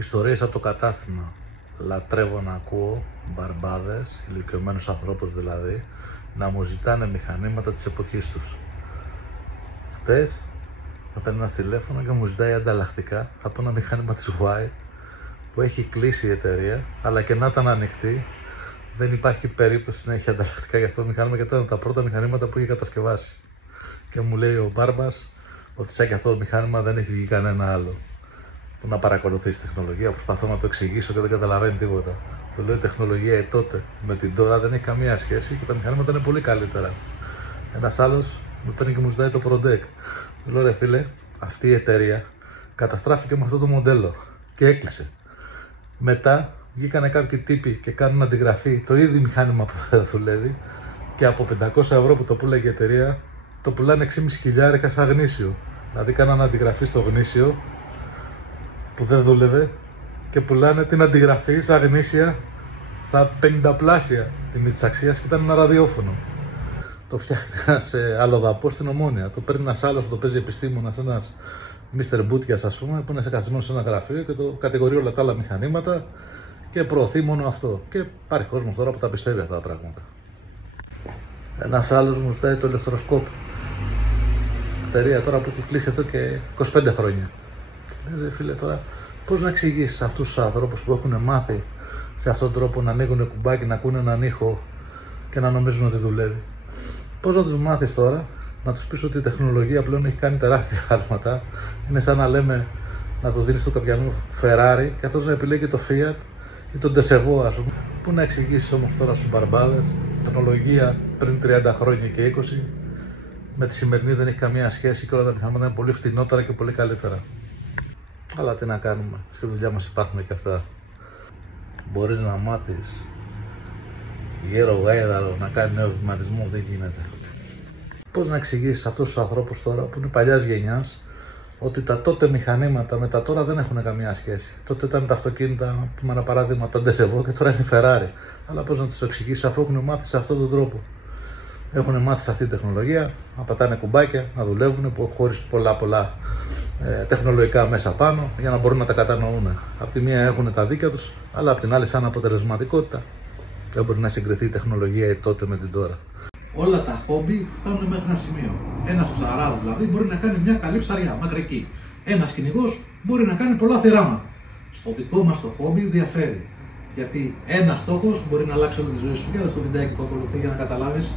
Ιστορίες από το κατάστημα. Λατρεύω να ακούω μπαρμπάδες, ηλικιωμένους ανθρώπους δηλαδή, να μου ζητάνε μηχανήματα της εποχής τους. Χτες με παίρνει ένα τηλέφωνο και μου ζητάει ανταλλακτικά από ένα μηχάνημα της Y που έχει κλείσει η εταιρεία, αλλά και να ήταν ανοιχτή, δεν υπάρχει περίπτωση να έχει ανταλλακτικά για αυτό το μηχάνημα, γιατί ήταν τα πρώτα μηχανήματα που είχε κατασκευάσει. Και μου λέει ο μπάρμπας ότι σαν και αυτό το μηχάνημα δεν έχει βγει κανένα άλλο. Που να παρακολουθήσει τεχνολογία, προσπαθώ να το εξηγήσω και δεν καταλαβαίνει τίποτα. Του λέω: η τεχνολογία τότε με την τώρα δεν έχει καμία σχέση και τα μηχανήματα είναι πολύ καλύτερα. Ένας άλλος μου παίρνει και μου ζητάει το ProDeck. Του λέω: ρε φίλε, αυτή η εταιρεία καταστράφηκε με αυτό το μοντέλο και έκλεισε. Μετά βγήκανε κάποιοι τύποι και κάνουν αντιγραφή το ίδιο μηχάνημα που δεν δουλεύει και από 500 ευρώ που το πουλάγε η εταιρεία το πουλάνε 6.500 σαν γνήσιο. Δηλαδή κάνανε αντιγραφή στο γνήσιο που δεν δούλευε και πουλάνε την αντιγραφή σαν γνήσια στα 50 πλάσια τιμή της αξίας και ήταν ένα ραδιόφωνο. Το φτιάχνει ένας αλλοδαπός στην Ομόνια. Το παίρνει ένας άλλος που το παίζει επιστήμονας, ένας Mr. Μπούτιας ας πούμε, που είναι καθισμένος σε ένα γραφείο και το κατηγορεί όλα τα άλλα μηχανήματα και προωθεί μόνο αυτό. Και υπάρχει κόσμος τώρα που τα πιστεύει αυτά τα πράγματα. Ένας άλλος μου ζητάει το ηλεκτροσκόπ. Εταιρεία τώρα που έχει κλείσει εδώ και 25 χρόνια. Φίλε, τώρα πώς να εξηγήσεις σε αυτούς τους ανθρώπους που έχουν μάθει σε αυτόν τον τρόπο να ανοίγουν κουμπάκι, να ακούνε έναν ήχο και να νομίζουν ότι δουλεύει? Πώς να τους μάθεις τώρα, να τους πεις ότι η τεχνολογία πλέον έχει κάνει τεράστια άλματα? Είναι σαν να λέμε να του δίνεις το καπιανού Ferrari και αυτός να επιλέγει το Fiat ή τον Τεσεβό, ας πούμε. Πού να εξηγήσεις όμως τώρα στους μπαρμπάδες? Η τεχνολογία πριν 30 χρόνια και 20 με τη σημερινή δεν έχει καμία σχέση και όλα τα μηχανήματα είναι πολύ φτηνότερα και πολύ καλύτερα. Αλλά τι να κάνουμε, στη δουλειά μας υπάρχουν και αυτά. Μπορείς να μάθεις γέρο γάιδαρο να κάνει νέο βηματισμό? Δεν γίνεται. Πώς να εξηγήσεις σε αυτούς τους ανθρώπους τώρα που είναι παλιάς γενιάς ότι τα τότε μηχανήματα με τα τώρα δεν έχουν καμία σχέση? Τότε ήταν τα αυτοκίνητα, με ένα παράδειγμα, τα Ντεσεβό και τώρα είναι Ferrari. Αλλά πώς να τους το εξηγήσεις αφού έχουν μάθει σε αυτόν τον τρόπο? Έχουν μάθει σε αυτή τη τεχνολογία, να πατάνε κουμπάκια, να δουλεύουν χωρίς πολλά τεχνολογικά μέσα πάνω για να μπορούν να τα κατανοούν. Απ' τη μία έχουν τα δίκαια τους, αλλά απ' την άλλη, σαν αποτελεσματικότητα, δεν μπορεί να συγκριθεί η τεχνολογία τότε με την τώρα. Όλα τα χόμπι φτάνουν μέχρι ένα σημείο. Ένας ψαράς δηλαδή μπορεί να κάνει μια καλή ψαριά μέχρι εκεί. Ένας κυνηγός μπορεί να κάνει πολλά θυράματα. Στο δικό μας το χόμπι διαφέρει. Γιατί ένας στόχος μπορεί να αλλάξει όλη τη ζωή σου. Για δες το βιντεάκι που ακολουθεί για να καταλάβεις.